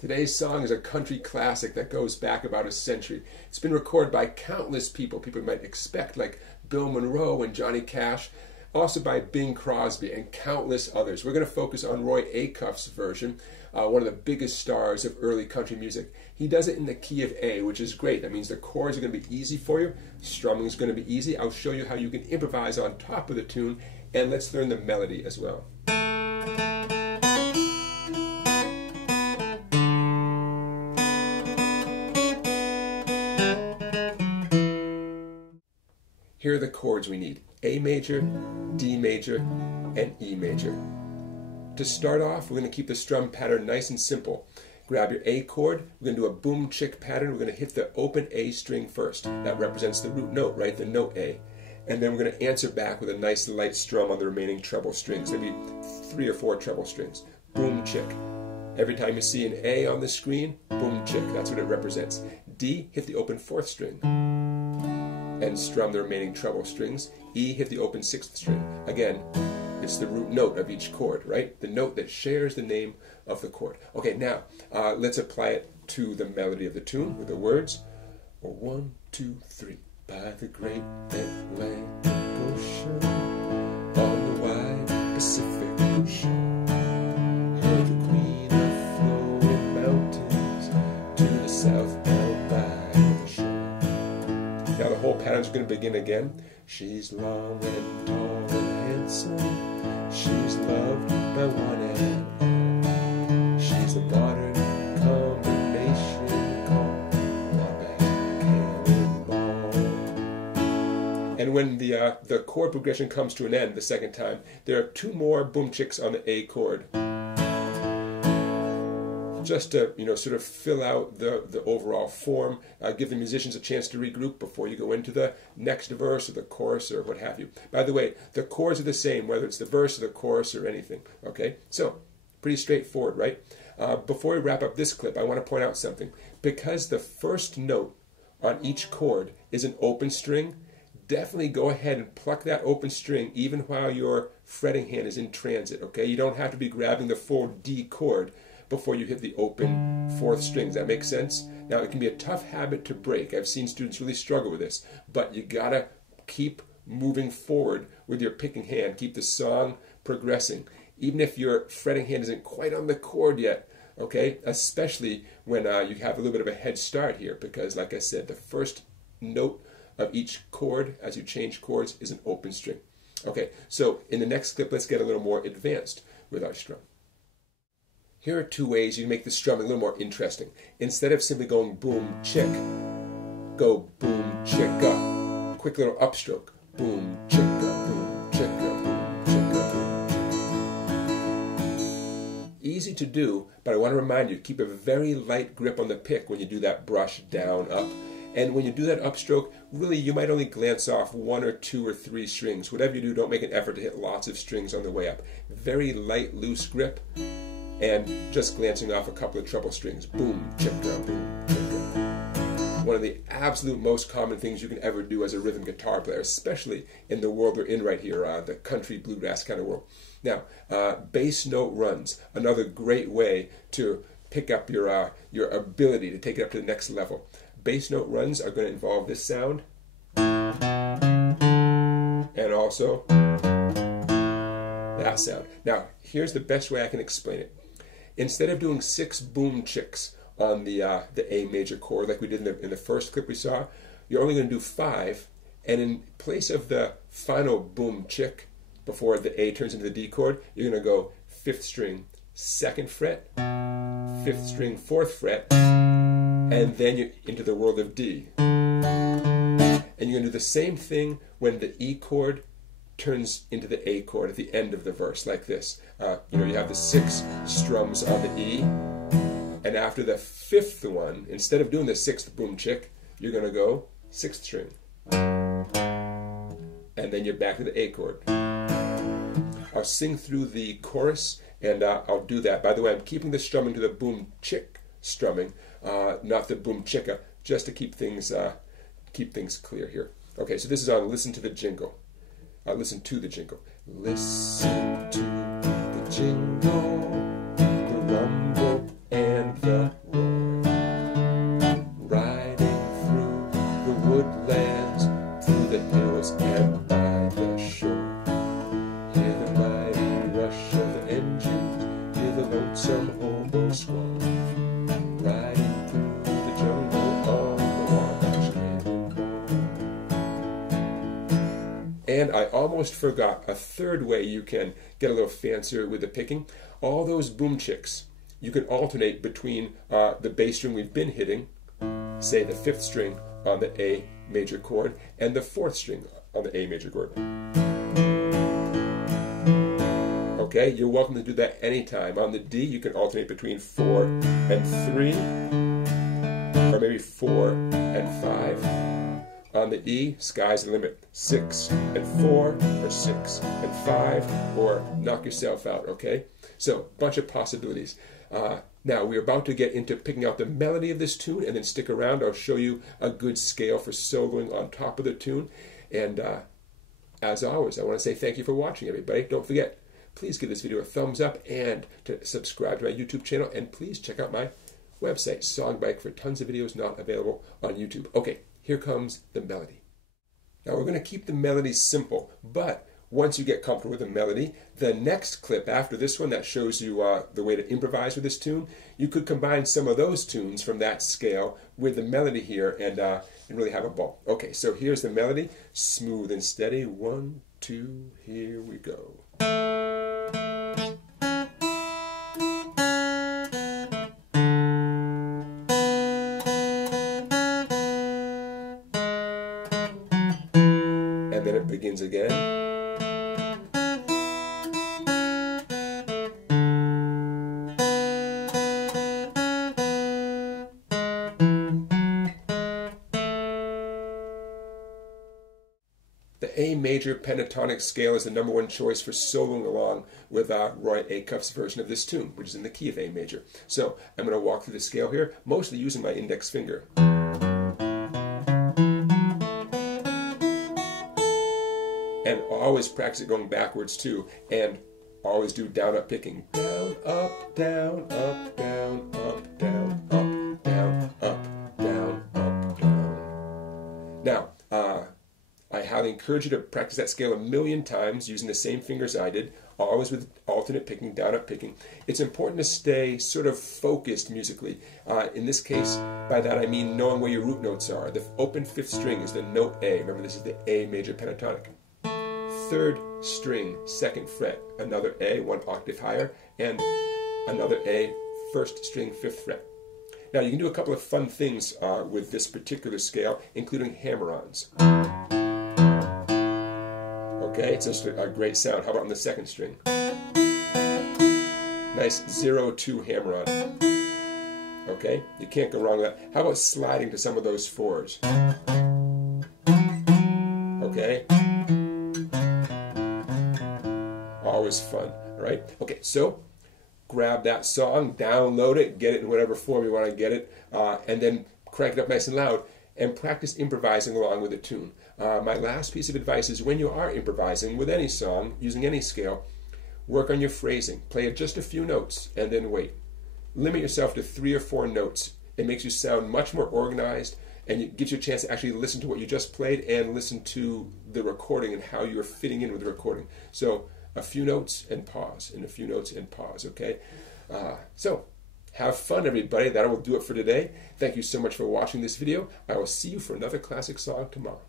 Today's song is a country classic that goes back about a century. It's been recorded by countless people you might expect, like Bill Monroe and Johnny Cash, also by Bing Crosby and countless others. We're going to focus on Roy Acuff's version, one of the biggest stars of early country music. He does it in the key of A, which is great. That means the chords are going to be easy for you. Strumming is going to be easy. I'll show you how you can improvise on top of the tune, and let's learn the melody as well. Here are the chords we need: A major, D major, and E major. To start off, we're going to keep the strum pattern nice and simple. Grab your A chord, we're going to do a boom chick pattern. We're going to hit the open A string first. That represents the root note, right? The note A. And then we're going to answer back with a nice light strum on the remaining treble strings, maybe 3 or 4 treble strings. Boom chick. Every time you see an A on the screen, boom chick, that's what it represents. D, hit the open 4th string and strum the remaining treble strings. E, hit the open 6th string. Again, it's the root note of each chord, right? The note that shares the name of the chord. Okay, now let's apply it to the melody of the tune with the words. 1, 2, 3. By the great Atlantic Ocean, on the wide Pacific Ocean, heard the queen of flowing mountains to the south bound by the shore. Now the whole pattern's going to begin again. She's long and tall and handsome. She's loved by one and all. She's a modern combination called Wabash Cannonball. And when the chord progression comes to an end the second time, there are 2 more boom chicks on the A chord, just to sort of fill out the overall form, give the musicians a chance to regroup before you go into the next verse or the chorus or what have you. By the way, the chords are the same whether it's the verse or the chorus or anything. Okay, so pretty straightforward, right? Before we wrap up this clip, I want to point out something. Because the first note on each chord is an open string, definitely go ahead and pluck that open string even while your fretting hand is in transit. Okay, you don't have to be grabbing the full D chord before you hit the open 4th string. Does that make sense? Now, it can be a tough habit to break. I've seen students really struggle with this, but you gotta keep moving forward with your picking hand. Keep the song progressing, even if your fretting hand isn't quite on the chord yet. Okay, especially when you have a little bit of a head start here, because, like I said, the first note of each chord as you change chords is an open string. Okay, so in the next clip, let's get a little more advanced with our strum. Here are 2 ways you can make the strumming a little more interesting. Instead of simply going boom, chick, go boom, chicka. Quick little upstroke. Boom, chicka, boom, chicka, boom, chicka, boom. Easy to do, but I want to remind you, keep a very light grip on the pick when you do that brush down, up. And when you do that upstroke, really you might only glance off 1 or 2 or 3 strings. Whatever you do, don't make an effort to hit lots of strings on the way up. Very light, loose grip. And just glancing off a couple of treble strings. Boom, chicka, boom, chicka. One of the absolute most common things you can ever do as a rhythm guitar player, especially in the world we're in right here, the country bluegrass kind of world. Now, bass note runs, another great way to pick up your ability to take it up to the next level. Bass note runs are going to involve this sound, and also that sound. Now, here's the best way I can explain it. Instead of doing 6 boom chicks on the A major chord like we did in the first clip we saw, you're only going to do 5, and in place of the final boom chick before the A turns into the D chord, you're going to go 5th string, 2nd fret, 5th string, 4th fret, and then you're into the world of D. And you're going to do the same thing when the E chord turns into the A chord at the end of the verse, like this. You have the 6 strums on the E, and after the 5th one, instead of doing the 6th boom chick, you're going to go 6th string, and then you're back to the A chord. I'll sing through the chorus, and I'll do that. By the way, I'm keeping the strumming to the boom chick strumming, not the boom chicka, just to keep things clear here. Okay, so this is on Listen to the Jingle. Listen to the jingle. Listen to the jingle, the rumble and the of the engine, hear the lonesome hobo squall, riding through the jungle on the Wabash Cannonball. And I almost forgot a third way you can get a little fancier with the picking. All those boom chicks, you can alternate between the bass string we've been hitting, say the 5th string on the A major chord, and the 4th string on the A major chord. Okay, you're welcome to do that anytime. On the D, you can alternate between 4 and 3, or maybe 4 and 5. On the E, sky's the limit. 6 and 4, or 6 and 5, or knock yourself out, okay? So, bunch of possibilities. Now, we're about to get into picking out the melody of this tune, and then stick around. I'll show you a good scale for soloing on top of the tune. And as always, I want to say thank you for watching, everybody. Don't forget, please give this video a thumbs up and to subscribe to my YouTube channel. And please check out my website, Songbike, for tons of videos not available on YouTube. Okay, here comes the melody. Now, we're going to keep the melody simple, but once you get comfortable with the melody, the next clip after this one that shows you the way to improvise with this tune, you could combine some of those tunes from that scale with the melody here and really have a ball. Okay, so here's the melody, smooth and steady. 1, 2, here we go. And then it begins again. The A major pentatonic scale is the #1 choice for soloing along with Roy Acuff's version of this tune, which is in the key of A major. So I'm going to walk through the scale here, mostly using my index finger. And always practice it going backwards too, and always do down up picking. Down, up, down, up, down, up, down, up, down, up, down, up, down. Now, I highly encourage you to practice that scale 1,000,000 times using the same fingers I did, always with alternate picking, down up picking. It's important to stay sort of focused musically. In this case, by that I mean knowing where your root notes are. The open 5th string is the note A. Remember, this is the A major pentatonic. 3rd string, 2nd fret, another A, 1 octave higher, and another A, 1st string, 5th fret. Now, you can do a couple of fun things with this particular scale, including hammer-ons. Okay, it's just a great sound. How about on the 2nd string? Nice 0-2 hammer-on. Okay, you can't go wrong with that. How about sliding to some of those 4s? Okay. Always fun, all right? Okay, so grab that song, download it, get it in whatever form you want to get it, and then crank it up nice and loud and practice improvising along with the tune. My last piece of advice is when you are improvising with any song, using any scale, work on your phrasing. Play just a few notes and then wait. Limit yourself to 3 or 4 notes. It makes you sound much more organized, and it gives you a chance to actually listen to what you just played and listen to the recording and how you're fitting in with the recording. So a few notes and pause, and a few notes and pause, okay? So have fun, everybody. That will do it for today. Thank you so much for watching this video. I will see you for another classic song tomorrow.